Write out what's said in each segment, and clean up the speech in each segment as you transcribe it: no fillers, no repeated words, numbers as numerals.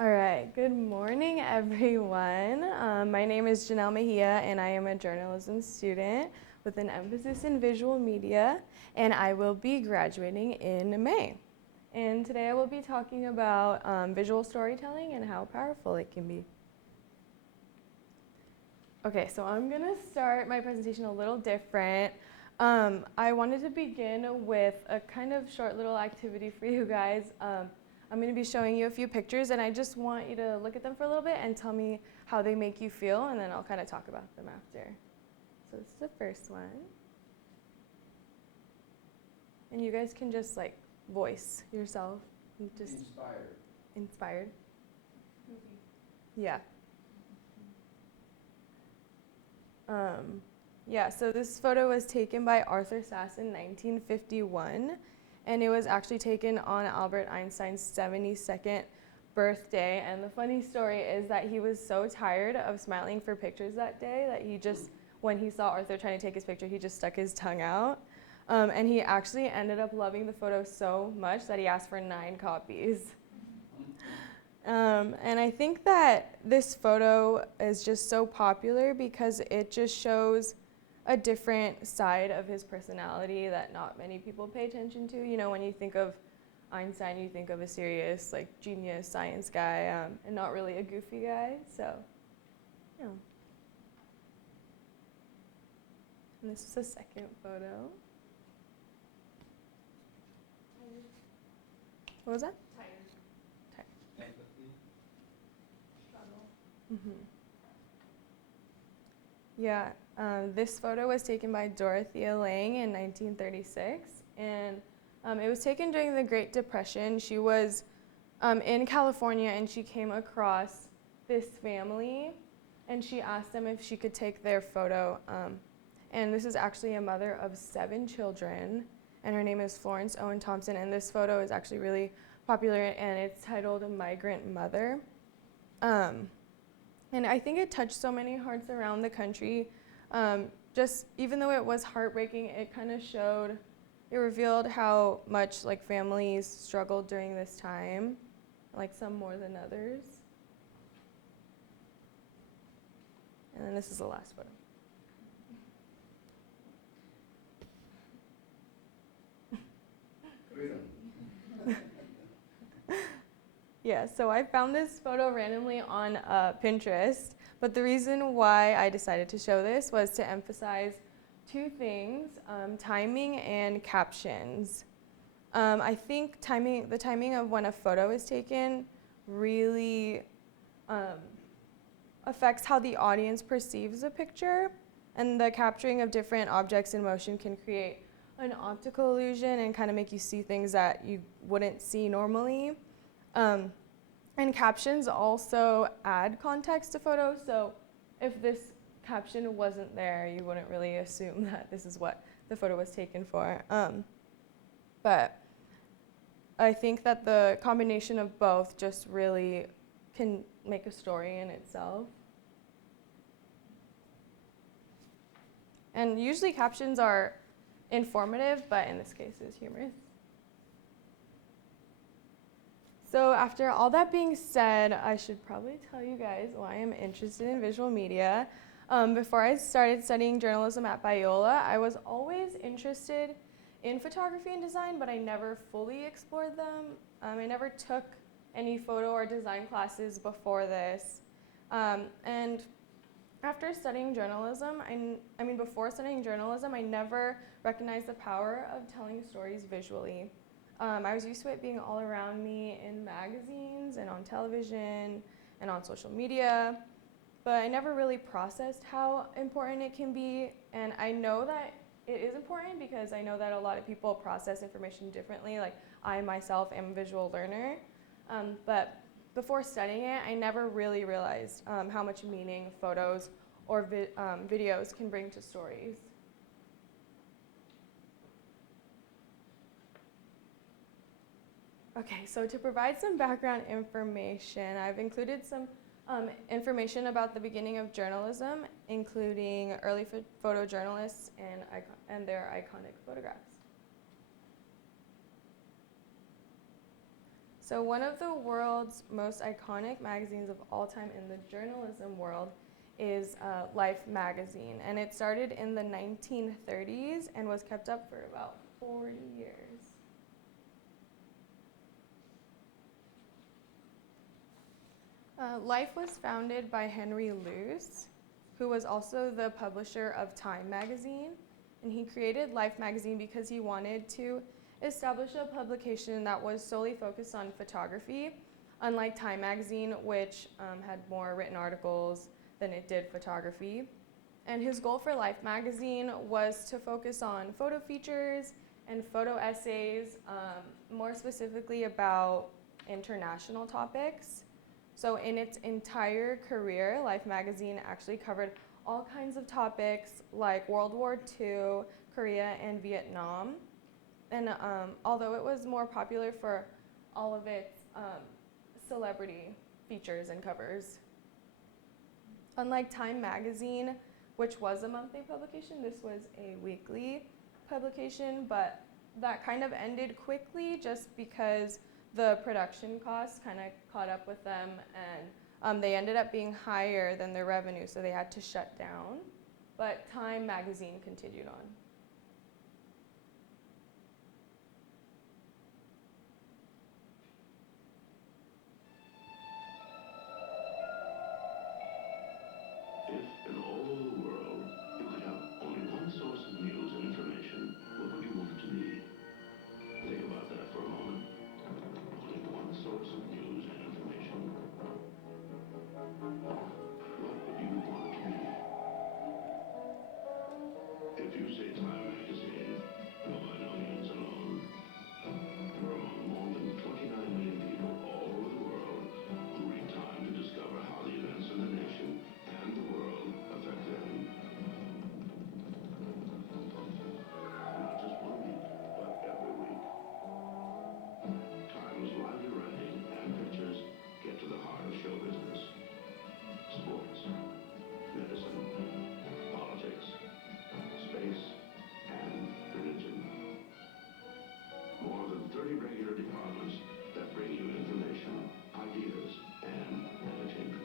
All right, good morning, everyone. My name is Janelle Mejia, and I am a journalism student with an emphasis in visual media, and I will be graduating in May. And today I will be talking about visual storytelling and how powerful it can be. Okay, so I'm gonna start my presentation a little different. I wanted to begin with a kind of short little activity for you guys. I'm going to be showing you a few pictures, and I just want you to look at them for a little bit and tell me how they make you feel, and then I'll kind of talk about them after. So this is the first one. And you guys can just like voice yourself. And just Inspired. Inspired? Yeah. Yeah, so this photo was taken by Arthur Sass in 1951. And it was actually taken on Albert Einstein's 72nd birthday. And the funny story is that he was so tired of smiling for pictures that day that he just, when he saw Arthur trying to take his picture, he just stuck his tongue out. And he actually ended up loving the photo so much that he asked for 9 copies. And I think that this photo is just so popular because it just shows a different side of his personality that not many people pay attention to. You know, when you think of Einstein, you think of a serious, like, genius science guy, and not really a goofy guy. So, yeah. And this is the second photo. What was that? Tired. Empathy. Mm-hmm. Yeah, this photo was taken by Dorothea Lange in 1936, and it was taken during the Great Depression. She was in California, and she came across this family, and she asked them if she could take their photo. And this is actually a mother of 7 children, and her name is Florence Owen Thompson, and this photo is actually really popular, and it's titled Migrant Mother. And I think it touched so many hearts around the country. Just even though it was heartbreaking, it kind of showed, it revealed how much like families struggled during this time, like some more than others. And then this is the last photo. Freedom. Yeah, so I found this photo randomly on Pinterest, but the reason why I decided to show this was to emphasize 2 things, timing and captions. I think the timing of when a photo is taken really affects how the audience perceives a picture, and the capturing of different objects in motion can create an optical illusion and kind of make you see things that you wouldn't see normally. And captions also add context to photos, so if this caption wasn't there, you wouldn't really assume that this is what the photo was taken for. But I think that the combination of both just really can make a story in itself. And usually captions are informative, but in this case it's humorous. So after all that being said, I should probably tell you guys why I'm interested in visual media. Before I started studying journalism at Biola, I was always interested in photography and design, but I never fully explored them. I never took any photo or design classes before this. And after studying journalism, before studying journalism, I never recognized the power of telling stories visually. I was used to it being all around me in magazines and on television and on social media, but I never really processed how important it can be. And I know that it is important because I know that a lot of people process information differently. Like I myself am a visual learner, but before studying it, I never really realized how much meaning photos or videos can bring to stories. Okay, so to provide some background information, I've included some information about the beginning of journalism, including early photojournalists and their iconic photographs. So one of the world's most iconic magazines of all time in the journalism world is Life magazine, and it started in the 1930s and was kept up for about 40 years. Life was founded by Henry Luce, who was also the publisher of Time magazine, and he created Life magazine because he wanted to establish a publication that was solely focused on photography, unlike Time magazine, which had more written articles than it did photography. And his goal for Life magazine was to focus on photo features and photo essays, more specifically about international topics. So in its entire career, Life magazine actually covered all kinds of topics like World War II, Korea, and Vietnam. And although it was more popular for all of its celebrity features and covers. Unlike Time magazine, which was a monthly publication, this was a weekly publication, but that kind of ended quickly just because the production costs kind of caught up with them, and they ended up being higher than their revenue, so they had to shut down. But Time magazine continued on. If in all the world you could have only one source of news and information, what would you want it to be? Think about that for a moment. Only one source of news and information. What would you want it to be? If you say Time magazine, you're by no means alone. You're among more than 29 million people all over the world who read Time to discover how the events of the nation and the world affect them. Not just 1 week, but every week. Time's lively writing and pictures get to the heart of show business. Sports, medicine, politics, space, and religion. More than 30 regular departments that bring you information, ideas, and entertainment.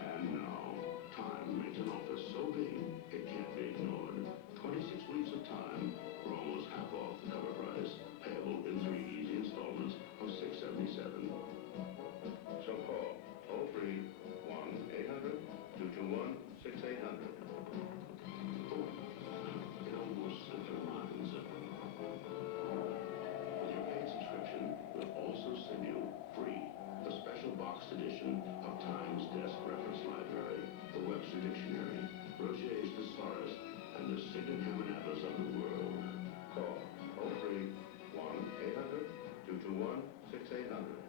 And now, Time makes an office so big, it can't be ignored. 26 weeks of Time for almost half off the cover price, payable in 3 easy installments of $6.77. So call 031-800-221-6800. Oh, it almost slipped our minds. With your paid subscription, we'll also send you free the special boxed edition of Time's Desk Reference Library, the Webster Dictionary, Roget's Thesaurus, and the Sydenham Atlas of the world. Call 031-800-221-6800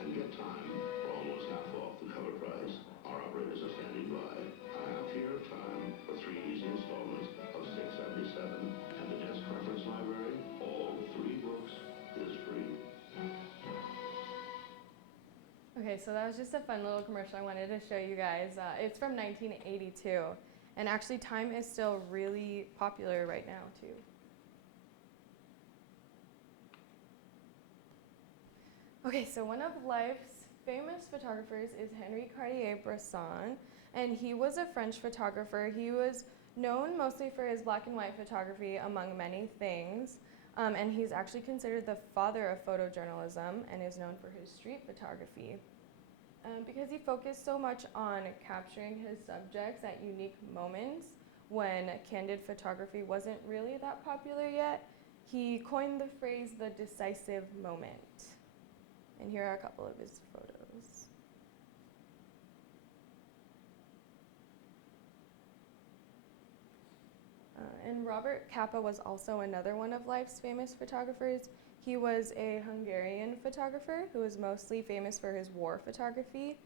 and get Time for almost half off the cover price. Our operators are standing by. A half year of Time for 3 easy installments of $6.77, and the Desk Reference Library, all 3 books, is free. Okay, so that was just a fun little commercial I wanted to show you guys. It's from 1982, and actually Time is still really popular right now too. Okay, so one of Life's famous photographers is Henri Cartier-Bresson, and he was a French photographer. He was known mostly for his black and white photography, among many things, and he's actually considered the father of photojournalism and is known for his street photography. Because he focused so much on capturing his subjects at unique moments when candid photography wasn't really that popular yet, he coined the phrase the decisive moment. And here are a couple of his photos. And Robert Capa was also another one of Life's famous photographers. He was a Hungarian photographer who was mostly famous for his war photography.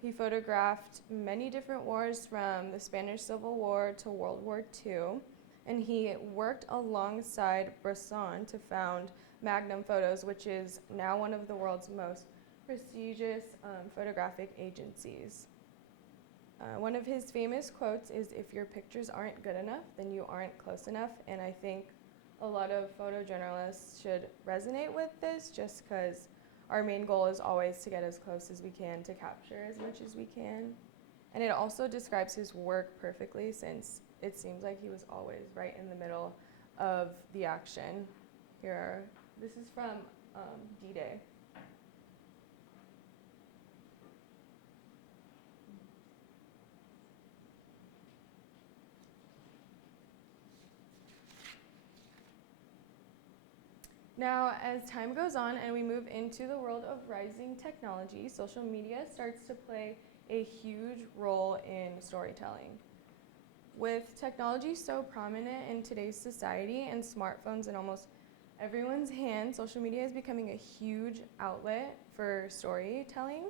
He photographed many different wars from the Spanish Civil War to World War II, and he worked alongside Bresson to found Magnum Photos, which is now one of the world's most prestigious photographic agencies. One of his famous quotes is, "If your pictures aren't good enough, then you aren't close enough," and I think a lot of photojournalists should resonate with this just because our main goal is always to get as close as we can to capture as much as we can. And it also describes his work perfectly, since it seems like he was always right in the middle of the action. This is from D-Day. Now, as time goes on and we move into the world of rising technology, social media starts to play a huge role in storytelling. With technology so prominent in today's society and smartphones in almost everyone's hands, social media is becoming a huge outlet for storytelling.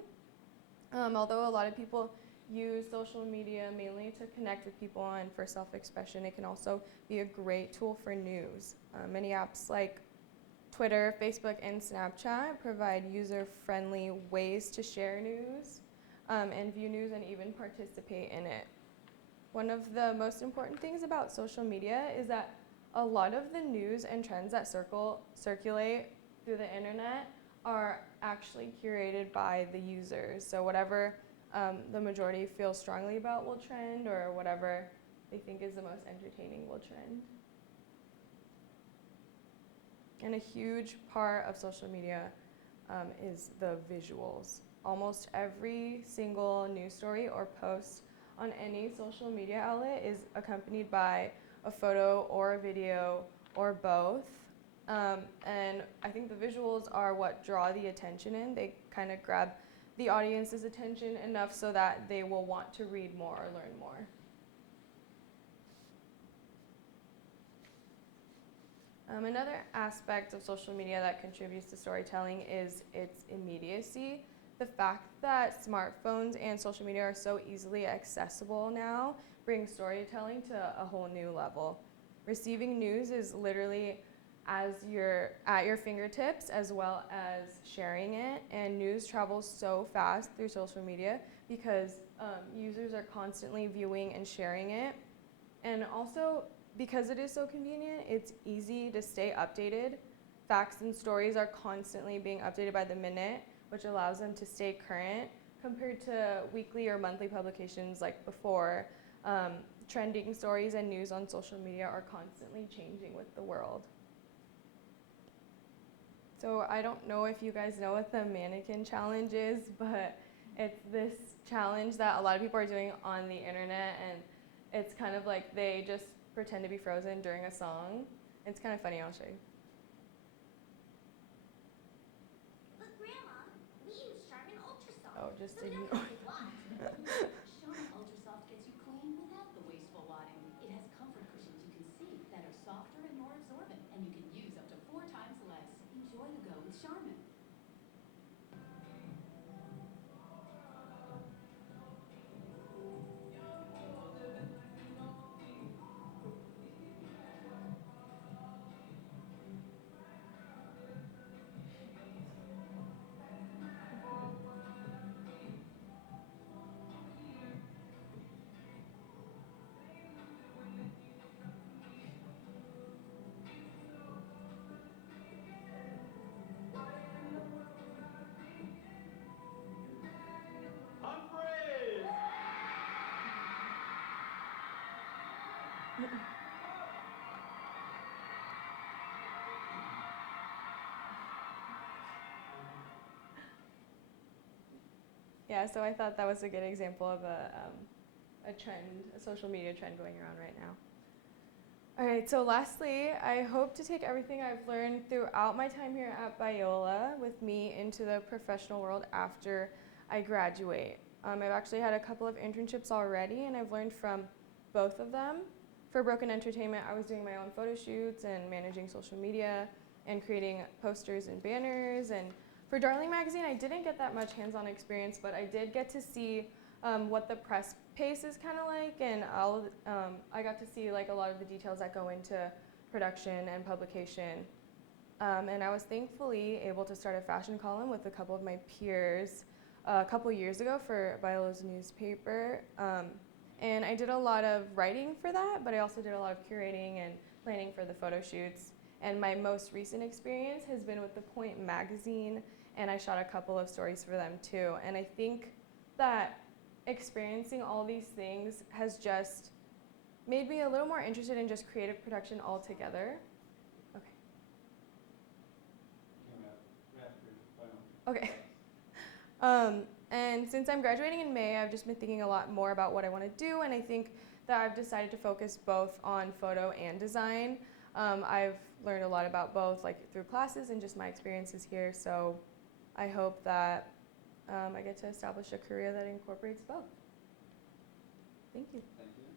Although a lot of people use social media mainly to connect with people and for self-expression, it can also be a great tool for news. Many apps like Twitter, Facebook, and Snapchat provide user-friendly ways to share news and view news and even participate in it. One of the most important things about social media is that a lot of the news and trends that circulate through the internet are actually curated by the users. So whatever the majority feels strongly about will trend, or whatever they think is the most entertaining will trend. And a huge part of social media is the visuals. Almost every single news story or post on any social media outlet is accompanied by a photo or a video or both. And I think the visuals are what draw the attention in. They kind of grab the audience's attention enough so that they will want to read more or learn more. Another aspect of social media that contributes to storytelling is its immediacy. The fact that smartphones and social media are so easily accessible now brings storytelling to a whole new level. Receiving news is literally at your fingertips, as well as sharing it, and news travels so fast through social media because users are constantly viewing and sharing it. And also, because it is so convenient, it's easy to stay updated. Facts and stories are constantly being updated by the minute, which allows them to stay current compared to weekly or monthly publications like before. Trending stories and news on social media are constantly changing with the world. So I don't know if you guys know what the mannequin challenge is, but it's this challenge that a lot of people are doing on the internet, and it's kind of like they just pretend to be frozen during a song. It's kind of funny. I'll show you. But Grandma, we use Charmin Ultra Soft. Oh, just so ignore. Charmin Ultra Soft gets you clean without the wasteful wadding. It has comfort cushions you can see that are softer and more absorbent, and you can use up to 4 times less. Enjoy the go with Charmin. Yeah, so I thought that was a good example of a trend, a social media trend going around right now. All right, so lastly, I hope to take everything I've learned throughout my time here at Biola with me into the professional world after I graduate. I've actually had a couple of internships already, and I've learned from both of them. For Broken Entertainment, I was doing my own photo shoots and managing social media and creating posters and banners. And for Darling Magazine, I didn't get that much hands-on experience, but I did get to see what the press pace is kind of like, and I got to see like a lot of the details that go into production and publication. And I was thankfully able to start a fashion column with a couple of my peers a couple years ago for Biola's newspaper. And I did a lot of writing for that, but I also did a lot of curating and planning for the photo shoots. And my most recent experience has been with the Point magazine and I shot a couple of stories for them too. And I think that experiencing all these things has just made me a little more interested in just creative production altogether. Okay. Okay. And since I'm graduating in May, I've just been thinking a lot more about what I want to do, and I think that I've decided to focus both on photo and design. I've learned a lot about both, like through classes and just my experiences here, so I hope that I get to establish a career that incorporates both. Thank you. Thank you.